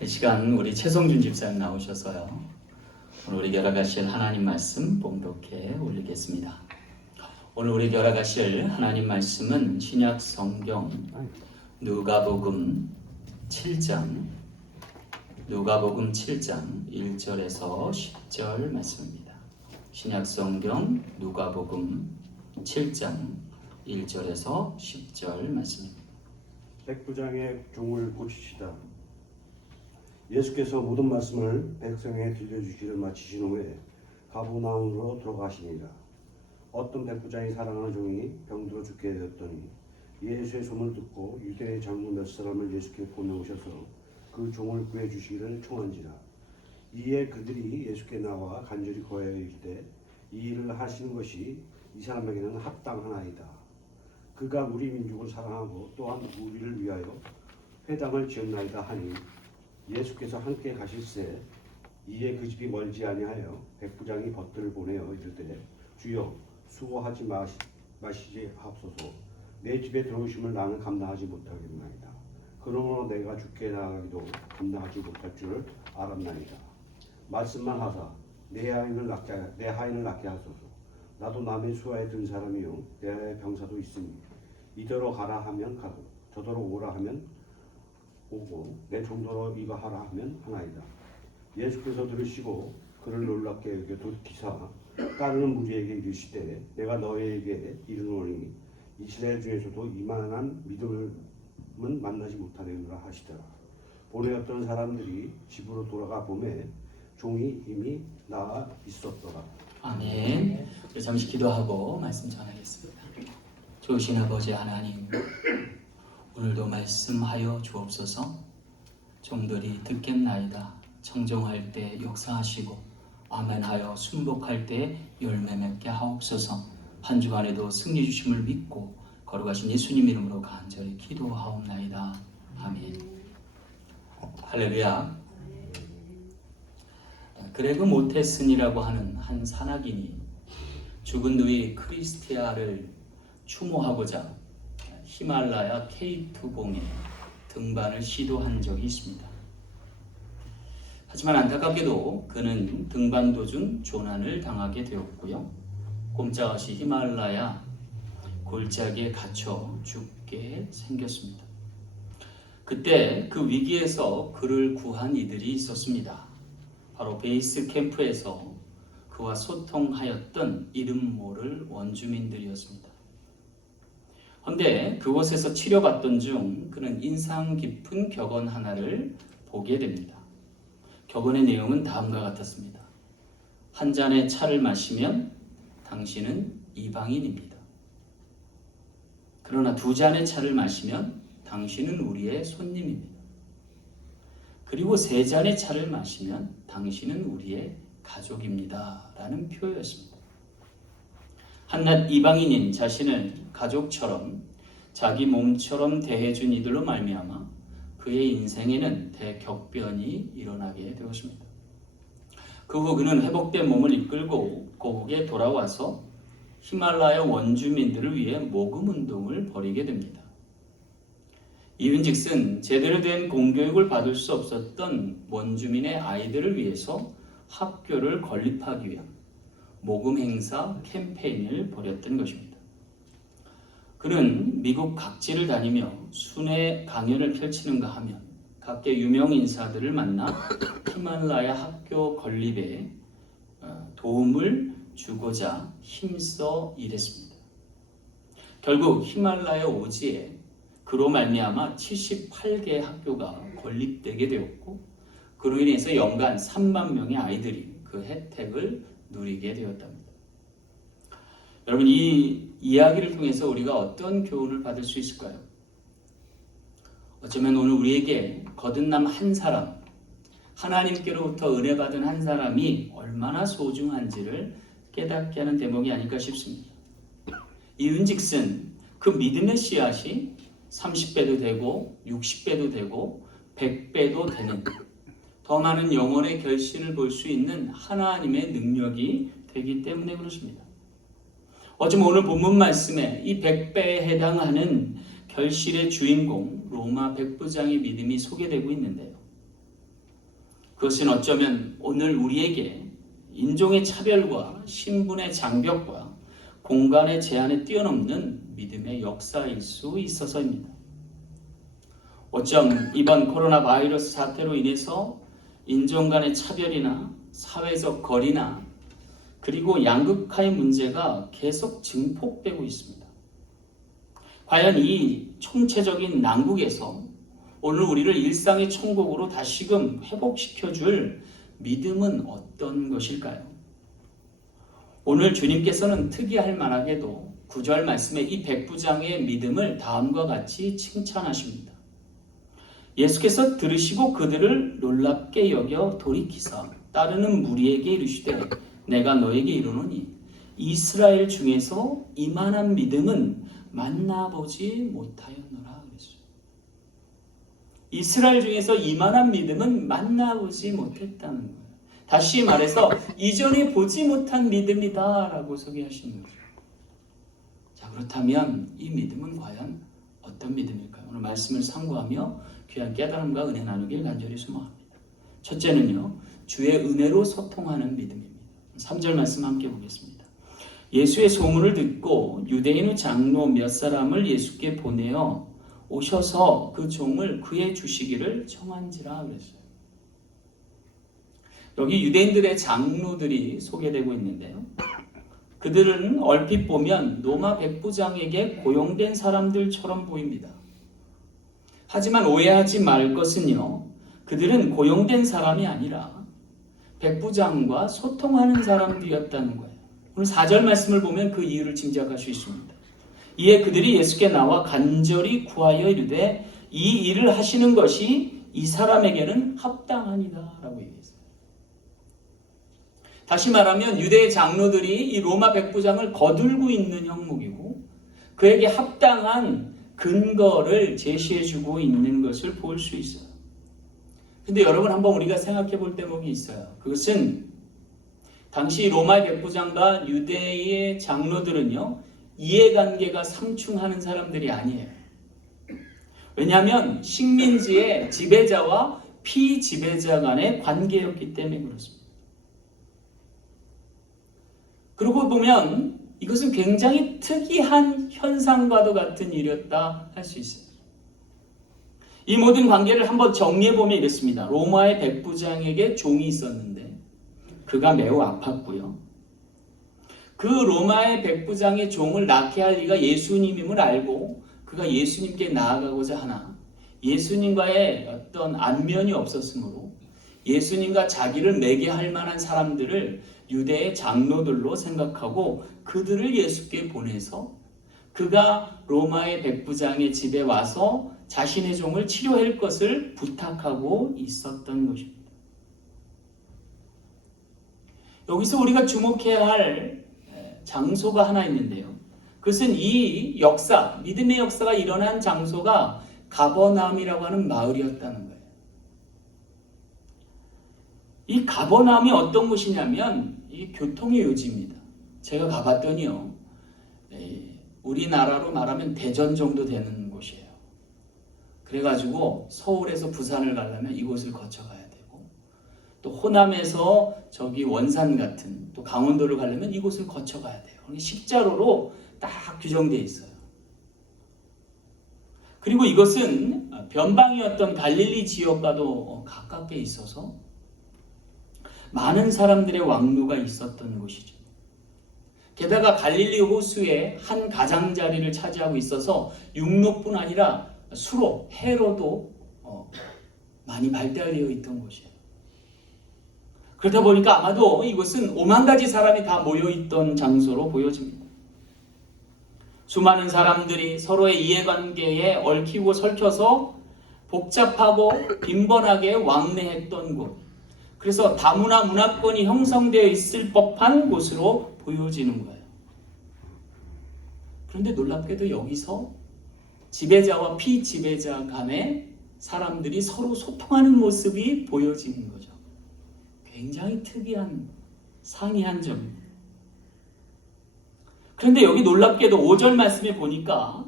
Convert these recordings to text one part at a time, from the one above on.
이 시간 우리 최성준 집사님 나오셔서요. 오늘 우리 열어가실 하나님 말씀 봉독해 올리겠습니다. 오늘 우리 열어가실 하나님 말씀은 신약 성경 누가복음 7장 1절에서 10절 말씀입니다. 신약 성경 누가복음 7장 1절에서 10절 말씀입니다. 백부장의 종을 고치시다. 예수께서 모든 말씀을 백성에 들려주시기를 마치신 후에 가버나움으로 들어가시니라. 어떤 백부장이 사랑하는 종이 병들어 죽게 되었더니 예수의 소문을 듣고 유대의 장로 몇 사람을 예수께 보내오셔서 그 종을 구해주시기를 청한지라. 이에 그들이 예수께 나와 간절히 거하여 이르되 이 일을 하시는 것이 이 사람에게는 합당하나이다. 그가 우리 민족을 사랑하고 또한 우리를 위하여 회당을 지었나이다 하니 예수께서 함께 가실새 이에 그 집이 멀지 아니하여 백부장이 벗들을 보내어 이르되 주여 수고하지 마시지 하옵소서. 내 집에 들어오심을 나는 감당하지 못하겠나이다. 그러므로 내가 죽게 나가기도 감당하지 못할 줄을 알았나이다. 말씀만 하사 내 하인을 낳게 하소서. 나도 남의 수하에 든 사람이요 내 병사도 있으니 이더러 가라 하면 가고 저더러 오라 하면 오고 내 종도로 이거 하라 하면 하나이다. 예수께서 들으시고 그를 놀랍게 여겨 돌이키사 따르는 무리에게 이르시되 내가 너희에게 이르노니 이스라엘 중에서도 이만한 믿음은 만나지 못하느니라 하시더라. 보내었던 사람들이 집으로 돌아가 보매 종이 이미 나아 있었더라. 아멘. 잠시 기도하고 말씀 전하겠습니다. 좋으신 아버지 하나님, 오늘도 말씀하여 주옵소서. 종들이 듣겠나이다. 청종할 때 역사하시고 아멘하여 순복할 때 열매 맺게 하옵소서. 한 주간에도 승리 주심을 믿고 거룩하신 예수님 이름으로 간절히 기도하옵나이다. 아멘. 할렐루야. 그레그 모테슨이라고 하는 한 산악인이 죽은 누이 크리스티아를 추모하고자 히말라야 K2봉에 등반을 시도한 적이 있습니다. 하지만 안타깝게도 그는 등반 도중 조난을 당하게 되었고요. 꼼짝없이 히말라야 골짜기에 갇혀 죽게 생겼습니다. 그때 그 위기에서 그를 구한 이들이 있었습니다. 바로 베이스 캠프에서 그와 소통하였던 이름 모를 원주민들이었습니다. 그런데 그곳에서 치료받던 중 그는 인상 깊은 격언 하나를 보게 됩니다. 격언의 내용은 다음과 같았습니다. 한 잔의 차를 마시면 당신은 이방인입니다. 그러나 두 잔의 차를 마시면 당신은 우리의 손님입니다. 그리고 세 잔의 차를 마시면 당신은 우리의 가족입니다. 라는 표였습니다. 한낱 이방인인 자신을 가족처럼 자기 몸처럼 대해준 이들로 말미암아 그의 인생에는 대격변이 일어나게 되었습니다. 그 후 그는 회복된 몸을 이끌고 고국에 돌아와서 히말라야 원주민들을 위해 모금 운동을 벌이게 됩니다. 이윤즉슨 제대로 된 공교육을 받을 수 없었던 원주민의 아이들을 위해서 학교를 건립하기 위한 모금 행사 캠페인을 벌였던 것입니다. 그는 미국 각지를 다니며 순회 강연을 펼치는가 하면 각계 유명 인사들을 만나 히말라야 학교 건립에 도움을 주고자 힘써 일했습니다. 결국 히말라야 오지에 그로 말미암아 78개의 학교가 건립되게 되었고 그로 인해서 연간 3만 명의 아이들이 그 혜택을 누리게 되었답니다. 여러분, 이 이야기를 통해서 우리가 어떤 교훈을 받을 수 있을까요? 어쩌면 오늘 우리에게 거듭남 한 사람, 하나님께로부터 은혜 받은 한 사람이 얼마나 소중한지를 깨닫게 하는 대목이 아닐까 싶습니다. 이윤즉슨 그 믿음의 씨앗이 30배도 되고 60배도 되고 100배도 되는 더 많은 영혼의 결실을 볼 수 있는 하나님의 능력이 되기 때문에 그렇습니다. 어쩌면 오늘 본문 말씀에 이 100배에 해당하는 결실의 주인공 로마 백부장의 믿음이 소개되고 있는데요. 그것은 어쩌면 오늘 우리에게 인종의 차별과 신분의 장벽과 공간의 제한에 뛰어넘는 믿음의 역사일 수 있어서입니다. 어쩜 이번 코로나 바이러스 사태로 인해서 인종 간의 차별이나 사회적 거리나 그리고 양극화의 문제가 계속 증폭되고 있습니다. 과연 이 총체적인 난국에서 오늘 우리를 일상의 천국으로 다시금 회복시켜줄 믿음은 어떤 것일까요? 오늘 주님께서는 특이할 만하게도 9절 말씀의 이 백부장의 믿음을 다음과 같이 칭찬하십니다. 예수께서 들으시고 그들을 놀랍게 여겨 돌이키사 따르는 무리에게 이르시되 내가 너에게 이르노니 이스라엘 중에서 이만한 믿음은 만나보지 못하였노라 그랬어요. 이스라엘 중에서 이만한 믿음은 만나보지 못했다는 거예요. 다시 말해서 이전에 보지 못한 믿음이다 라고 소개하시는 거죠. 자, 그렇다면 이 믿음은 과연 어떤 믿음일까요? 오늘 말씀을 상고하며 귀한 깨달음과 은혜 나누길 간절히 소망합니다. 첫째는요, 주의 은혜로 소통하는 믿음입니다. 3절 말씀 함께 보겠습니다. 예수의 소문을 듣고 유대인의 장로 몇 사람을 예수께 보내어 오셔서 그 종을 그에 주시기를 청한지라 그랬어요. 여기 유대인들의 장로들이 소개되고 있는데요. 그들은 얼핏 보면 로마 백부장에게 고용된 사람들처럼 보입니다. 하지만 오해하지 말 것은요, 그들은 고용된 사람이 아니라 백부장과 소통하는 사람들이었다는 거예요. 오늘 4절 말씀을 보면 그 이유를 짐작할 수 있습니다. 이에 그들이 예수께 나와 간절히 구하여 이르되 이 일을 하시는 것이 이 사람에게는 합당하니라 라고 얘기했어요. 다시 말하면 유대의 장로들이 이 로마 백부장을 거들고 있는 형목이고 그에게 합당한 근거를 제시해주고 있는 것을 볼 수 있어요. 근데 여러분 한번 우리가 생각해 볼 대목이 있어요. 그것은 당시 로마의 백부장과 유대의 장로들은요, 이해관계가 상충하는 사람들이 아니에요. 왜냐하면 식민지의 지배자와 피지배자 간의 관계였기 때문에 그렇습니다. 그러고 보면 이것은 굉장히 특이한 현상과도 같은 일이었다 할 수 있어요. 이 모든 관계를 한번 정리해보면 이렇습니다. 로마의 백부장에게 종이 있었는데 그가 매우 아팠고요. 그 로마의 백부장의 종을 낳게 할 이가 예수님임을 알고 그가 예수님께 나아가고자 하나 예수님과의 어떤 안면이 없었으므로 예수님과 자기를 매개할 만한 사람들을 유대의 장로들로 생각하고 그들을 예수께 보내서 그가 로마의 백부장의 집에 와서 자신의 종을 치료할 것을 부탁하고 있었던 것입니다. 여기서 우리가 주목해야 할 장소가 하나 있는데요. 그것은 이 역사, 믿음의 역사가 일어난 장소가 가버나움이라고 하는 마을이었다는 거예요. 이 가버나움이 어떤 곳이냐면 이 교통의 요지입니다. 제가 가봤더니요, 우리나라로 말하면 대전 정도 되는 곳이에요. 그래가지고 서울에서 부산을 가려면 이곳을 거쳐가야 되고 또 호남에서 저기 원산 같은 또 강원도를 가려면 이곳을 거쳐가야 돼요. 십자로로 딱 규정되어 있어요. 그리고 이것은 변방이었던 갈릴리 지역과도 가깝게 있어서 많은 사람들의 왕로가 있었던 곳이죠. 게다가 갈릴리 호수의 한 가장자리를 차지하고 있어서 육로뿐 아니라 수로, 해로도 많이 발달되어 있던 곳이에요. 그러다 보니까 아마도 이곳은 5만 가지 사람이 다 모여있던 장소로 보여집니다. 수많은 사람들이 서로의 이해관계에 얽히고 설켜서 복잡하고 빈번하게 왕래했던 곳. 그래서 다문화 문화권이 형성되어 있을 법한 곳으로 보여지는 거예요. 그런데 놀랍게도 여기서 지배자와 피지배자 간의 사람들이 서로 소통하는 모습이 보여지는 거죠. 굉장히 특이한 상이한 점입니다. 그런데 여기 놀랍게도 5절 말씀에 보니까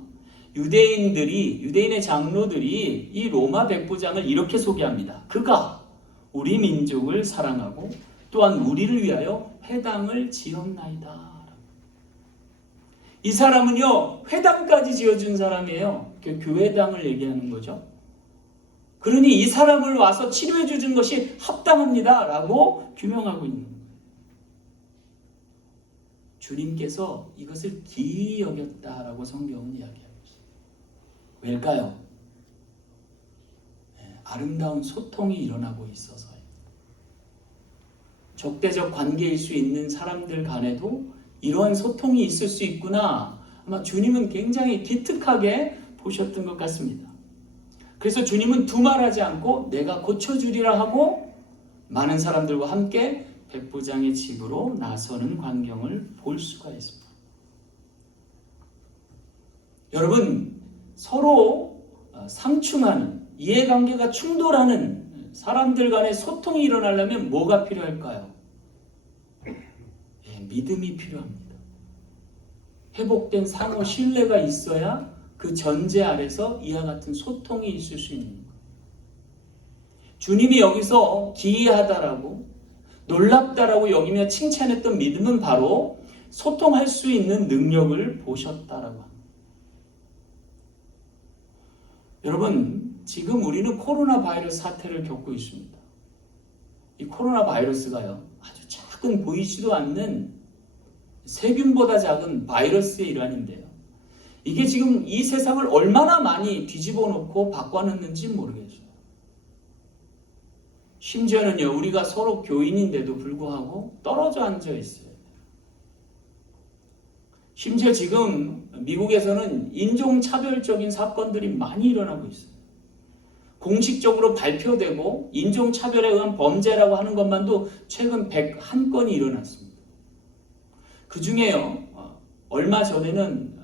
유대인의 장로들이 이 로마 백부장을 이렇게 소개합니다. 그가 우리 민족을 사랑하고 또한 우리를 위하여 회당을 지었나이다. 이 사람은요, 회당까지 지어준 사람이에요. 교회당을 얘기하는 거죠. 그러니 이 사람을 와서 치료해 주는 것이 합당합니다 라고 규명하고 있는 거예요. 주님께서 이것을 기이 여겼다라고 성경은 이야기하고 있어요. 왜일까요? 아름다운 소통이 일어나고 있어서요. 적대적 관계일 수 있는 사람들 간에도 이러한 소통이 있을 수 있구나. 아마 주님은 굉장히 기특하게 보셨던 것 같습니다. 그래서 주님은 두말하지 않고 내가 고쳐주리라 하고 많은 사람들과 함께 백부장의 집으로 나서는 광경을 볼 수가 있습니다. 여러분, 서로 상충하는, 이해관계가 충돌하는 사람들 간의 소통이 일어나려면 뭐가 필요할까요? 믿음이 필요합니다. 회복된 상호 신뢰가 있어야 그 전제 아래서 이와 같은 소통이 있을 수 있는 거예요. 주님이 여기서 기이하다라고 놀랍다라고 여기며 칭찬했던 믿음은 바로 소통할 수 있는 능력을 보셨다라고 합니다. 여러분, 지금 우리는 코로나 바이러스 사태를 겪고 있습니다. 이 코로나 바이러스가요, 아주 작은 보이지도 않는 세균보다 작은 바이러스의 일환인데요. 이게 지금 이 세상을 얼마나 많이 뒤집어 놓고 바꿔놨는지 모르겠어요. 심지어는요, 우리가 서로 교인인데도 불구하고 떨어져 앉아 있어요. 심지어 지금 미국에서는 인종차별적인 사건들이 많이 일어나고 있어요. 공식적으로 발표되고 인종차별에 의한 범죄라고 하는 것만도 최근 101건이 일어났습니다. 그 중에요, 얼마 전에는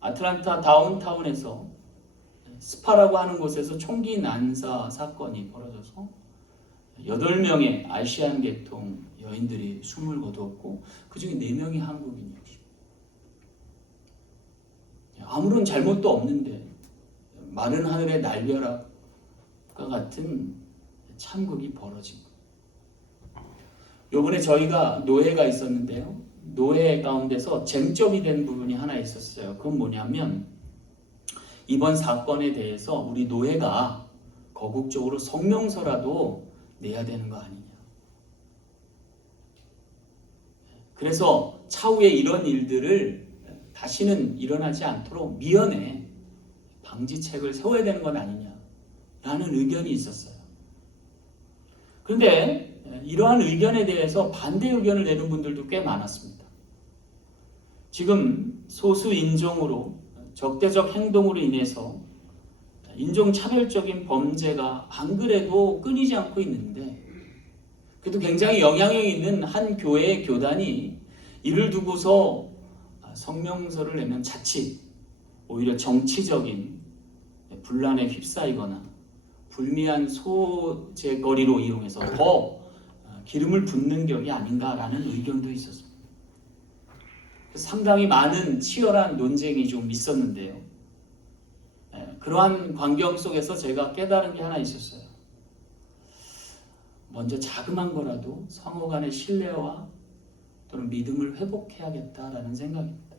아틀란타 다운타운에서 스파라고 하는 곳에서 총기 난사 사건이 벌어져서 8명의 아시안 계통 여인들이 숨을 거두었고 그 중에 4명이 한국인이었습니다. 아무런 잘못도 없는데 마른 하늘의 날벼락과 같은 참극이 벌어진 거예요. 요번에 저희가 노회가 있었는데요. 노회 가운데서 쟁점이 된 부분이 하나 있었어요. 그건 뭐냐면 이번 사건에 대해서 우리 노회가 거국적으로 성명서라도 내야 되는 거 아니냐. 그래서 차후에 이런 일들을 다시는 일어나지 않도록 미연에 방지책을 세워야 되는 건 아니냐라는 의견이 있었어요. 그런데 이러한 의견에 대해서 반대 의견을 내는 분들도 꽤 많았습니다. 지금 소수 인종으로 적대적 행동으로 인해서 인종차별적인 범죄가 안 그래도 끊이지 않고 있는데 그래도 굉장히 영향력 있는 한 교회의 교단이 이를 두고서 성명서를 내면 자칫 오히려 정치적인 분란에 휩싸이거나 불미한 소재거리로 이용해서 더 기름을 붓는 격이 아닌가라는 의견도 있었습니다. 상당히 많은 치열한 논쟁이 좀 있었는데요. 그러한 광경 속에서 제가 깨달은 게 하나 있었어요. 먼저 자그만 거라도 상호 간의 신뢰와 또는 믿음을 회복해야겠다라는 생각입니다.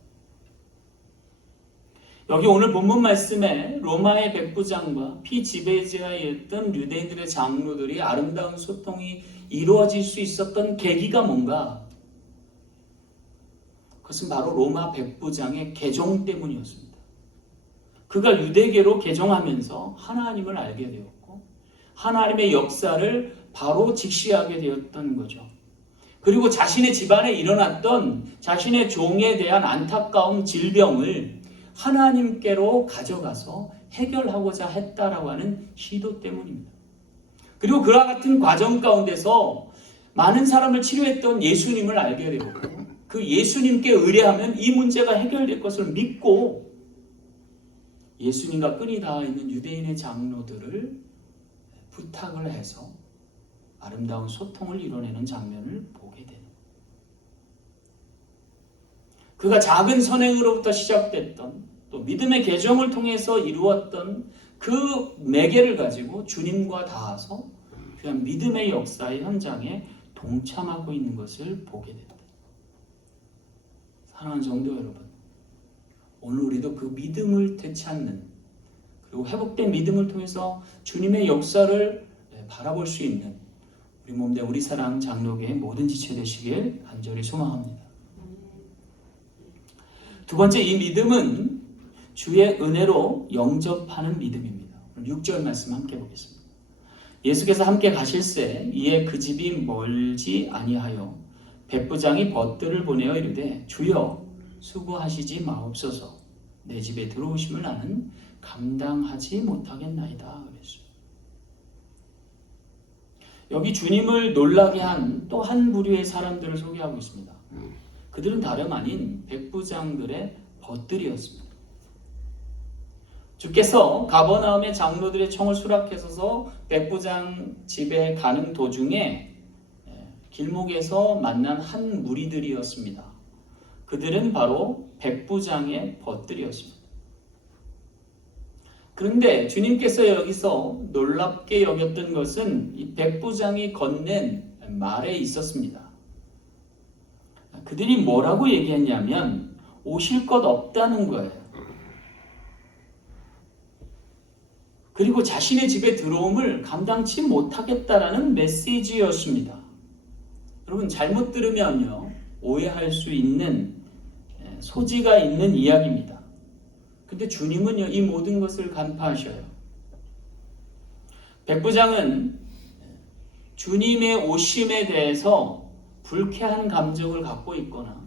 여기 오늘 본문 말씀에 로마의 백부장과 피지배지하에 있던 유대인들의 장로들이 아름다운 소통이 이루어질 수 있었던 계기가 뭔가? 그것은 바로 로마 백부장의 개종 때문이었습니다. 그가 유대계로 개종하면서 하나님을 알게 되었고 하나님의 역사를 바로 직시하게 되었던 거죠. 그리고 자신의 집안에 일어났던 자신의 종에 대한 안타까운 질병을 하나님께로 가져가서 해결하고자 했다라고 하는 시도 때문입니다. 그리고 그와 같은 과정 가운데서 많은 사람을 치료했던 예수님을 알게 되었고 그 예수님께 의뢰하면 이 문제가 해결될 것을 믿고 예수님과 끈이 닿아 있는 유대인의 장로들을 부탁을 해서 아름다운 소통을 이뤄내는 장면을 보게 됩니다. 그가 작은 선행으로부터 시작됐던 또 믿음의 개정을 통해서 이루었던 그 매개를 가지고 주님과 닿아서 귀한 믿음의 역사의 현장에 동참하고 있는 것을 보게 된다. 사랑하는 성도 여러분, 오늘 우리도 그 믿음을 되찾는, 그리고 회복된 믿음을 통해서 주님의 역사를 바라볼 수 있는 우리 몸된 우리 사랑 장로교의 모든 지체 되시길 간절히 소망합니다. 두 번째, 이 믿음은 주의 은혜로 영접하는 믿음입니다. 6절 말씀 함께 보겠습니다. 예수께서 함께 가실새 이에 그 집이 멀지 아니하여 백부장이 벗들을 보내어 이르되 주여 수고하시지 마옵소서 내 집에 들어오심을 나는 감당하지 못하겠나이다 그랬어요. 여기 주님을 놀라게 한 또 한 부류의 사람들을 소개하고 있습니다. 그들은 다름 아닌 백부장들의 벗들이었습니다. 주께서 가버나움의 장로들의 청을 수락해서 백부장 집에 가는 도중에 길목에서 만난 한 무리들이었습니다. 그들은 바로 백부장의 벗들이었습니다. 그런데 주님께서 여기서 놀랍게 여겼던 것은 이 백부장이 건넨 말에 있었습니다. 그들이 뭐라고 얘기했냐면 오실 것 없다는 거예요. 그리고 자신의 집에 들어옴을 감당치 못하겠다라는 메시지였습니다. 여러분, 잘못 들으면요 오해할 수 있는 소지가 있는 이야기입니다. 근데 주님은요 이 모든 것을 간파하셔요. 백부장은 주님의 오심에 대해서 불쾌한 감정을 갖고 있거나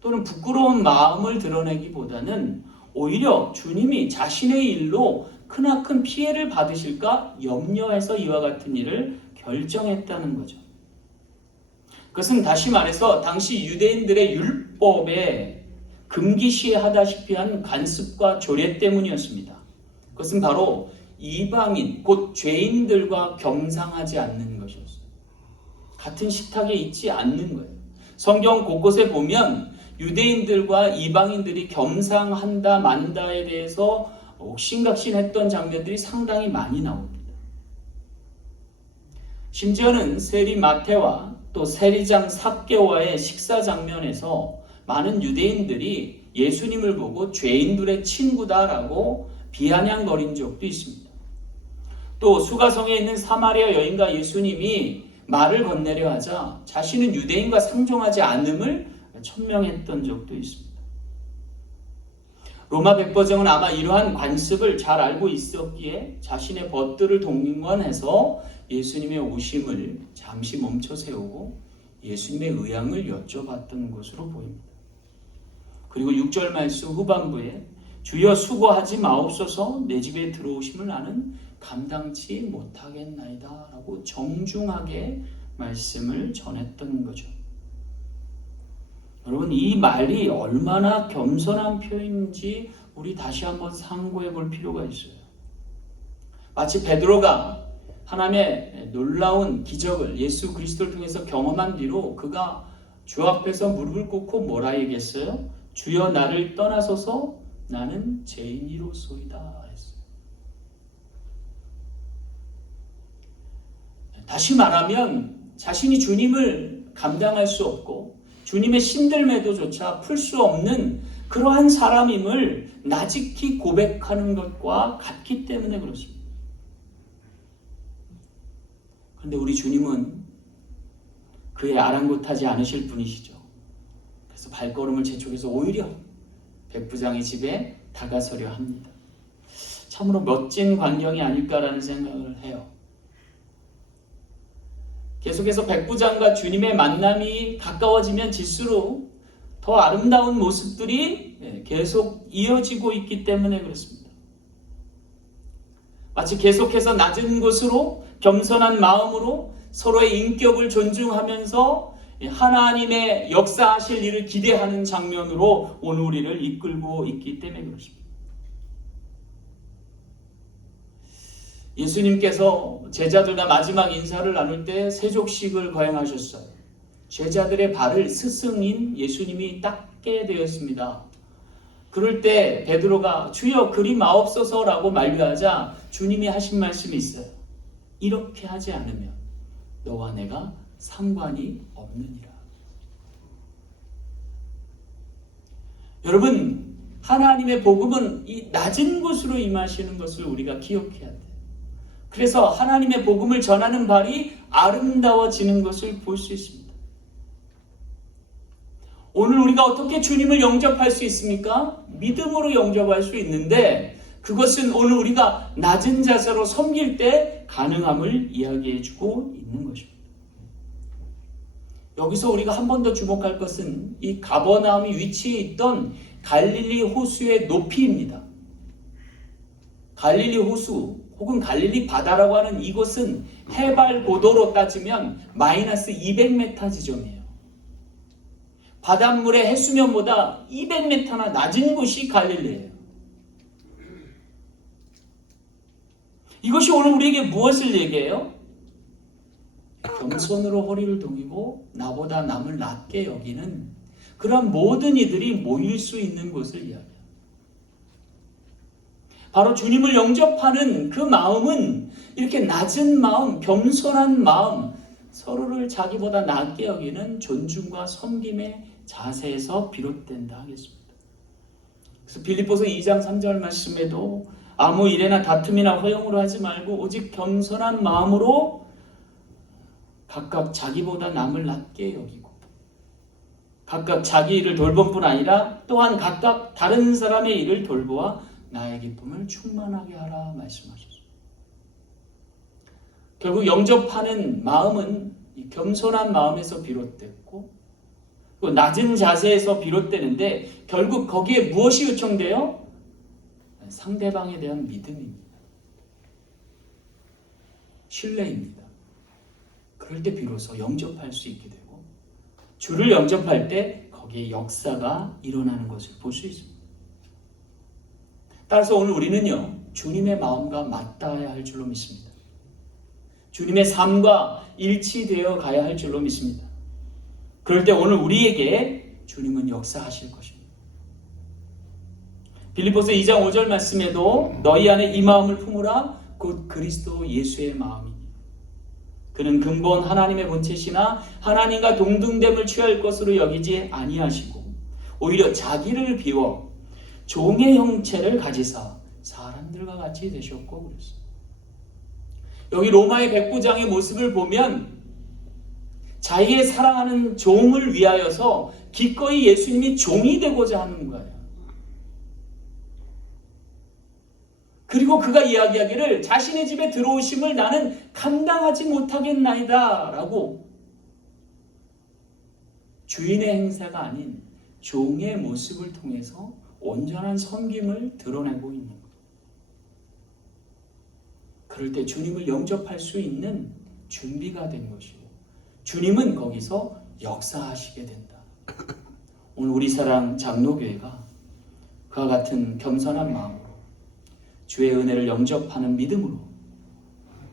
또는 부끄러운 마음을 드러내기보다는 오히려 주님이 자신의 일로 크나큰 피해를 받으실까 염려해서 이와 같은 일을 결정했다는 거죠. 그것은 다시 말해서 당시 유대인들의 율법에 금기시하다시피 한 관습과 조례 때문이었습니다. 그것은 바로 이방인, 곧 죄인들과 겸상하지 않는 것이었어요. 같은 식탁에 있지 않는 거예요. 성경 곳곳에 보면 유대인들과 이방인들이 겸상한다 만다에 대해서 옥신각신했던 장면들이 상당히 많이 나옵니다. 심지어는 세리 마태와 또 세리장 삭개와의 식사 장면에서 많은 유대인들이 예수님을 보고 죄인들의 친구다라고 비아냥거린 적도 있습니다. 또 수가성에 있는 사마리아 여인과 예수님이 말을 건네려 하자 자신은 유대인과 상종하지 않음을 천명했던 적도 있습니다. 로마 백부장은 아마 이러한 관습을 잘 알고 있었기에 자신의 벗들을 동원해서 예수님의 오심을 잠시 멈춰 세우고 예수님의 의향을 여쭤봤던 것으로 보입니다. 그리고 6절 말씀 후반부에 주여 수고하지 마옵소서 내 집에 들어오심을 나는 감당치 못하겠나이다 라고 정중하게 말씀을 전했던 거죠. 여러분, 이 말이 얼마나 겸손한 표현인지 우리 다시 한번 상고해 볼 필요가 있어요. 마치 베드로가 하나님의 놀라운 기적을 예수 그리스도를 통해서 경험한 뒤로 그가 주 앞에서 무릎을 꿇고 뭐라 얘기했어요? 주여 나를 떠나소서 나는 죄인이로소이다 했어요. 다시 말하면 자신이 주님을 감당할 수 없고 주님의 신들매도조차 풀 수 없는 그러한 사람임을 나직히 고백하는 것과 같기 때문에 그렇습니다. 그런데 우리 주님은 그의 아랑곳하지 않으실 분이시죠. 그래서 발걸음을 재촉해서 오히려 백부장의 집에 다가서려 합니다. 참으로 멋진 광경이 아닐까라는 생각을 해요. 계속해서 백부장과 주님의 만남이 가까워지면 질수록 더 아름다운 모습들이 계속 이어지고 있기 때문에 그렇습니다. 마치 계속해서 낮은 곳으로 겸손한 마음으로 서로의 인격을 존중하면서 하나님의 역사하실 일을 기대하는 장면으로 오늘 우리를 이끌고 있기 때문에 그렇습니다. 예수님께서 제자들과 마지막 인사를 나눌 때 세족식을 거행하셨어요. 제자들의 발을 스승인 예수님이 닦게 되었습니다. 그럴 때 베드로가 주여 그리 마옵소서라고 만류하자 주님이 하신 말씀이 있어요. 이렇게 하지 않으면 너와 내가 상관이 없느니라. 여러분, 하나님의 복음은 이 낮은 곳으로 임하시는 것을 우리가 기억해야 돼요. 그래서 하나님의 복음을 전하는 발이 아름다워지는 것을 볼 수 있습니다. 오늘 우리가 어떻게 주님을 영접할 수 있습니까? 믿음으로 영접할 수 있는데, 그것은 오늘 우리가 낮은 자세로 섬길 때 가능함을 이야기해주고 있는 것입니다. 여기서 우리가 한 번 더 주목할 것은 이 가버나움이 위치해 있던 갈릴리 호수의 높이입니다. 갈릴리 호수 혹은 갈릴리 바다라고 하는 이곳은 해발 고도로 따지면 마이너스 200m 지점이에요. 바닷물의 해수면보다 200m나 낮은 곳이 갈릴리예요. 이것이 오늘 우리에게 무엇을 얘기해요? 겸손으로 허리를 동이고 나보다 남을 낮게 여기는 그런 모든 이들이 모일 수 있는 곳을 이야기해요. 바로 주님을 영접하는 그 마음은 이렇게 낮은 마음, 겸손한 마음, 서로를 자기보다 낮게 여기는 존중과 섬김의 자세에서 비롯된다 하겠습니다. 그래서 빌립보서 2장 3절 말씀에도 아무 일에나 다툼이나 허용으로 하지 말고 오직 겸손한 마음으로 각각 자기보다 남을 낮게 여기고 각각 자기 일을 돌볼 뿐 아니라 또한 각각 다른 사람의 일을 돌보아 나의 기쁨을 충만하게 하라 말씀하셨습니다. 결국 영접하는 마음은 이 겸손한 마음에서 비롯됐고 또 낮은 자세에서 비롯되는데 결국 거기에 무엇이 요청돼요? 상대방에 대한 믿음입니다. 신뢰입니다. 그럴 때 비로소 영접할 수 있게 되고 주를 영접할 때 거기에 역사가 일어나는 것을 볼 수 있습니다. 따라서 오늘 우리는요, 주님의 마음과 맞닿아야 할 줄로 믿습니다. 주님의 삶과 일치되어 가야 할 줄로 믿습니다. 그럴 때 오늘 우리에게 주님은 역사하실 것입니다. 빌립보서 2장 5절 말씀에도 너희 안에 이 마음을 품으라 곧 그리스도 예수의 마음이니 그는 근본 하나님의 본체시나 하나님과 동등됨을 취할 것으로 여기지 아니하시고 오히려 자기를 비워 종의 형체를 가지사 사람들과 같이 되셨고 그랬어요. 여기 로마의 백부장의 모습을 보면 자기의 사랑하는 종을 위하여서 기꺼이 예수님이 종이 되고자 하는 거예요. 그리고 그가 이야기하기를 자신의 집에 들어오심을 나는 감당하지 못하겠나이다 라고 주인의 행사가 아닌 종의 모습을 통해서 온전한 섬김을 드러내고 있는 거예요. 그럴 때 주님을 영접할 수 있는 준비가 된 것이고 주님은 거기서 역사하시게 된다. 오늘 우리 사랑 장로교회가 그와 같은 겸손한 마음으로 주의 은혜를 영접하는 믿음으로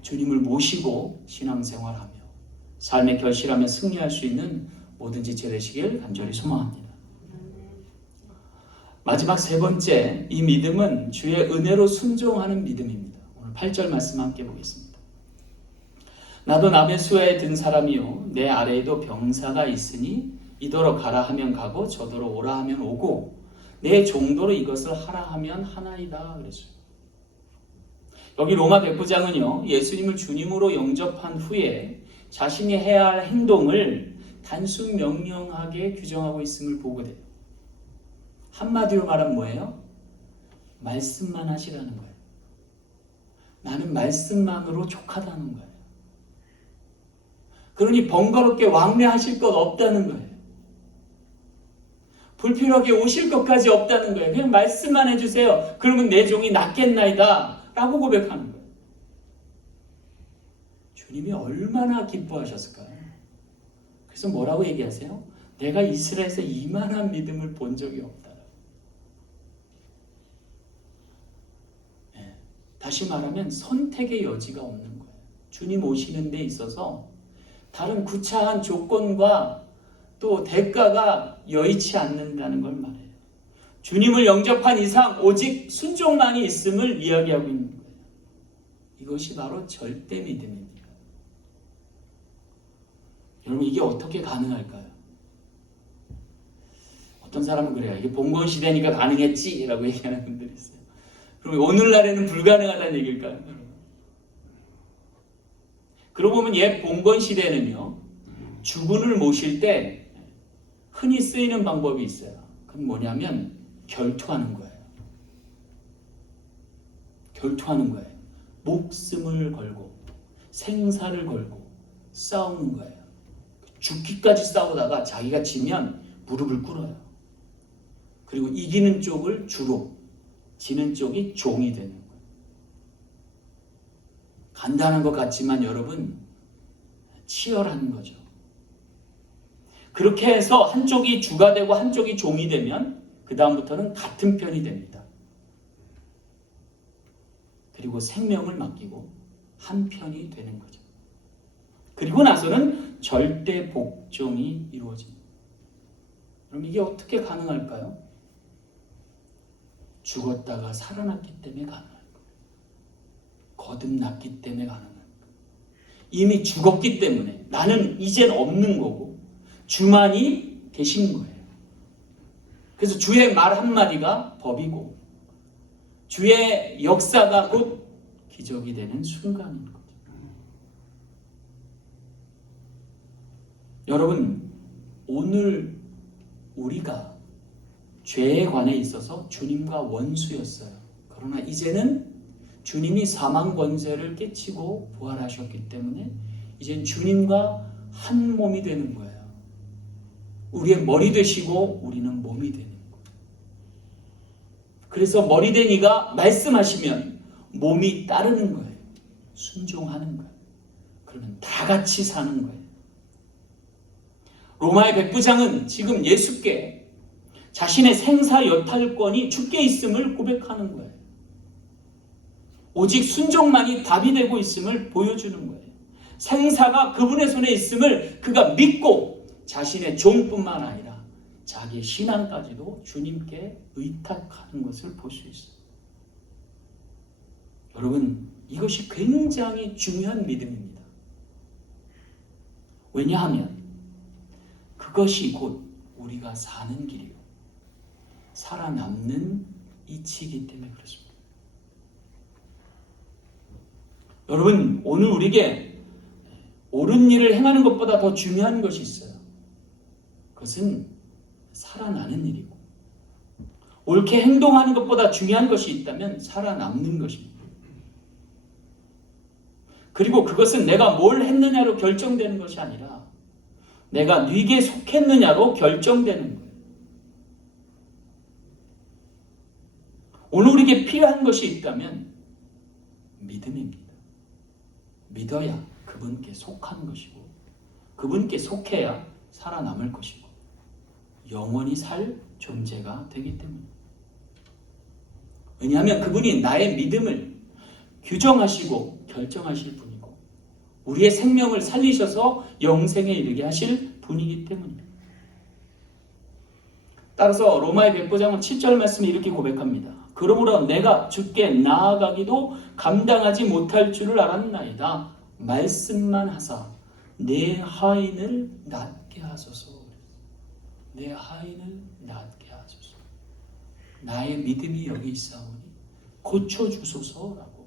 주님을 모시고 신앙생활하며 삶의 결실하며 승리할 수 있는 모든 지체 되시길 간절히 소망합니다. 마지막 세 번째, 이 믿음은 주의 은혜로 순종하는 믿음입니다. 오늘 8절 말씀 함께 보겠습니다. 나도 남의 수하에 든 사람이요 내 아래에도 병사가 있으니 이더러 가라 하면 가고 저더러 오라 하면 오고 내 종도로 이것을 하라 하면 하나이다 그랬어요. 여기 로마 백부장은요 예수님을 주님으로 영접한 후에 자신이 해야 할 행동을 단순 명령하게 규정하고 있음을 보게 돼요. 한마디로 말하면 뭐예요? 말씀만 하시라는 거예요. 나는 말씀만으로 족하다는 거예요. 그러니 번거롭게 왕래하실 것 없다는 거예요. 불필요하게 오실 것까지 없다는 거예요. 그냥 말씀만 해주세요. 그러면 내 종이 낫겠나이다 라고 고백하는 거예요. 주님이 얼마나 기뻐하셨을까요? 그래서 뭐라고 얘기하세요? 내가 이스라엘에서 이만한 믿음을 본 적이 없다. 네. 다시 말하면 선택의 여지가 없는 거예요. 주님 오시는 데 있어서 다른 구차한 조건과 또 대가가 여의치 않는다는 걸 말해요. 주님을 영접한 이상 오직 순종만이 있음을 이야기하고 있는 거예요. 이것이 바로 절대 믿음입니다. 여러분, 이게 어떻게 가능할까요? 어떤 사람은 그래요. 이게 봉건 시대니까 가능했지 라고 얘기하는 분들이 있어요. 그럼 오늘날에는 불가능하다는 얘기일까요? 그러고 보면 옛 봉건 시대는요, 주군을 모실 때 흔히 쓰이는 방법이 있어요. 그건 뭐냐면 결투하는 거예요. 결투하는 거예요. 목숨을 걸고 생사를 걸고 싸우는 거예요. 죽기까지 싸우다가 자기가 지면 무릎을 꿇어요. 그리고 이기는 쪽을 주로, 지는 쪽이 종이 되는 거예요. 간단한 것 같지만 여러분, 치열한 거죠. 그렇게 해서 한쪽이 주가 되고 한쪽이 종이 되면 그 다음부터는 같은 편이 됩니다. 그리고 생명을 맡기고 한 편이 되는 거죠. 그리고 나서는 절대 복종이 이루어집니다. 그럼 이게 어떻게 가능할까요? 죽었다가 살아났기 때문에 가능할 거예요. 거듭났기 때문에 가능할 거예요. 이미 죽었기 때문에 나는 이젠 없는 거고 주만이 계신 거예요. 그래서 주의 말 한마디가 법이고 주의 역사가 곧 기적이 되는 순간인 거죠. 여러분, 오늘 우리가 죄에 관해 있어서 주님과 원수였어요. 그러나 이제는 주님이 사망 권세를 깨치고 부활하셨기 때문에 이젠 주님과 한 몸이 되는 거예요. 우리의 머리 되시고 우리는 몸이 되는 거예요. 그래서 머리 된 이가 말씀하시면 몸이 따르는 거예요. 순종하는 거예요. 그러면 다 같이 사는 거예요. 로마의 백부장은 지금 예수께 자신의 생사 여탈권이 주께 있음을 고백하는 거예요. 오직 순종만이 답이 되고 있음을 보여주는 거예요. 생사가 그분의 손에 있음을 그가 믿고 자신의 종뿐만 아니라 자기의 신앙까지도 주님께 의탁하는 것을 볼 수 있어요. 여러분, 이것이 굉장히 중요한 믿음입니다. 왜냐하면 그것이 곧 우리가 사는 길이고 살아남는 이치이기 때문에 그렇습니다. 여러분, 오늘 우리에게 옳은 일을 행하는 것보다 더 중요한 것이 있어요. 그것은 살아나는 일이고, 옳게 행동하는 것보다 중요한 것이 있다면 살아남는 것입니다. 그리고 그것은 내가 뭘 했느냐로 결정되는 것이 아니라 내가 네게 속했느냐로 결정되는 거예요. 오늘 우리에게 필요한 것이 있다면 믿음입니다. 믿어야 그분께 속한 것이고 그분께 속해야 살아남을 것이고 영원히 살 존재가 되기 때문입니다. 왜냐하면 그분이 나의 믿음을 규정하시고 결정하실 분이고 우리의 생명을 살리셔서 영생에 이르게 하실 분이기 때문입니다. 따라서 로마의 백부장은 7절 말씀에 이렇게 고백합니다. 그러므로 내가 주께 나아가기도 감당하지 못할 줄을 알았나이다. 말씀만 하사 내 하인을 낫게 하소서. 내 하인을 낫게 하소서. 나의 믿음이 여기 있사오니 고쳐주소서라고.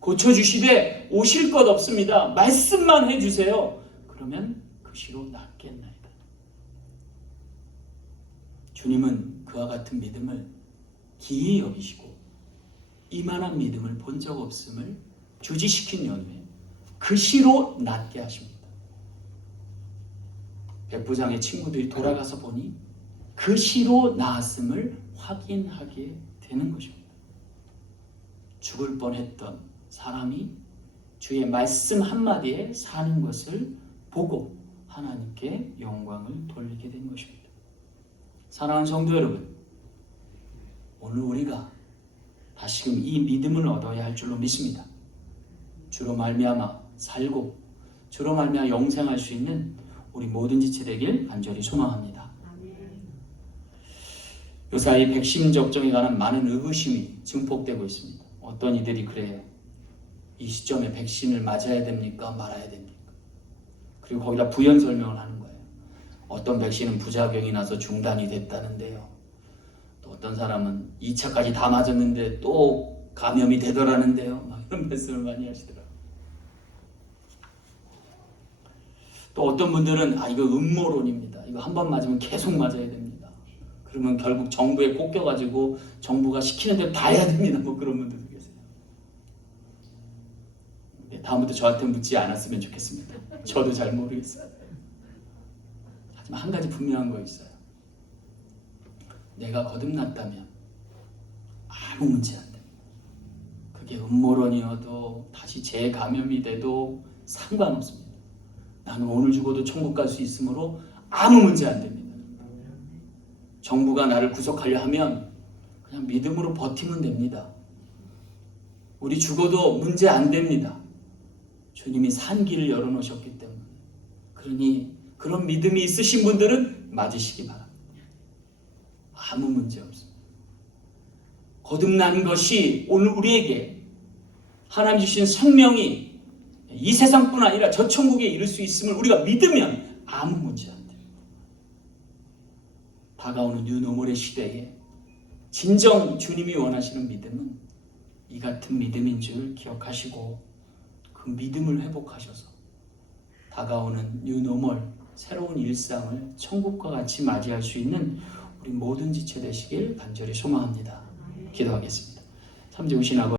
고쳐주시되 오실 것 없습니다. 말씀만 해주세요. 그러면 그 시로 낫겠나이다. 주님은 그와 같은 믿음을 기이 여기시고 이만한 믿음을 본 적 없음을 주지시킨 연후에 그 시로 낫게 하십니다. 백부장의 친구들이 돌아가서 보니 그 시로 나았음을 확인하게 되는 것입니다. 죽을 뻔했던 사람이 주의 말씀 한마디에 사는 것을 보고 하나님께 영광을 돌리게 된 것입니다. 사랑하는 성도 여러분, 오늘 우리가 다시금 이 믿음을 얻어야 할 줄로 믿습니다. 주로 말미암아 살고 주로 말미암아 영생할 수 있는 우리 모든 지체 되길 간절히 소망합니다. 요사이 백신 접종에 관한 많은 의구심이 증폭되고 있습니다. 어떤 이들이 그래요. 이 시점에 백신을 맞아야 됩니까? 말아야 됩니까? 그리고 거기다 부연 설명을 하는 거예요. 어떤 백신은 부작용이 나서 중단이 됐다는데요. 또 어떤 사람은 2차까지 다 맞았는데 또 감염이 되더라는데요. 막 이런 말씀을 많이 하시더라고요. 또 어떤 분들은 이거 음모론입니다. 이거 한 번 맞으면 계속 맞아야 됩니다. 그러면 결국 정부에 꽂혀가지고 정부가 시키는 대로 다 해야 됩니다. 뭐 그런 분들도 계세요. 다음부터 저한테 묻지 않았으면 좋겠습니다. 저도 잘 모르겠어요. 하지만 한 가지 분명한 거 있어요. 내가 거듭났다면 아무 문제 안 됩니다. 그게 음모론이어도 다시 재감염이 돼도 상관없습니다. 나는 오늘 죽어도 천국 갈 수 있으므로 아무 문제 안 됩니다. 정부가 나를 구속하려 하면 그냥 믿음으로 버티면 됩니다. 우리 죽어도 문제 안 됩니다. 주님이 산 길을 열어놓으셨기 때문에. 그러니 그런 믿음이 있으신 분들은 맞으시기 바랍니다. 아무 문제 없습니다. 거듭난 것이 오늘 우리에게 하나님 주신 생명이 이 세상뿐 아니라 저 천국에 이를 수 있음을 우리가 믿으면 아무 문제 안 돼요. 다가오는 뉴노멀의 시대에 진정 주님이 원하시는 믿음은 이 같은 믿음인 줄 기억하시고 그 믿음을 회복하셔서 다가오는 뉴노멀 새로운 일상을 천국과 같이 맞이할 수 있는 우리 모든 지체 되시길 간절히 소망합니다. 기도하겠습니다. 삼재우신 아버지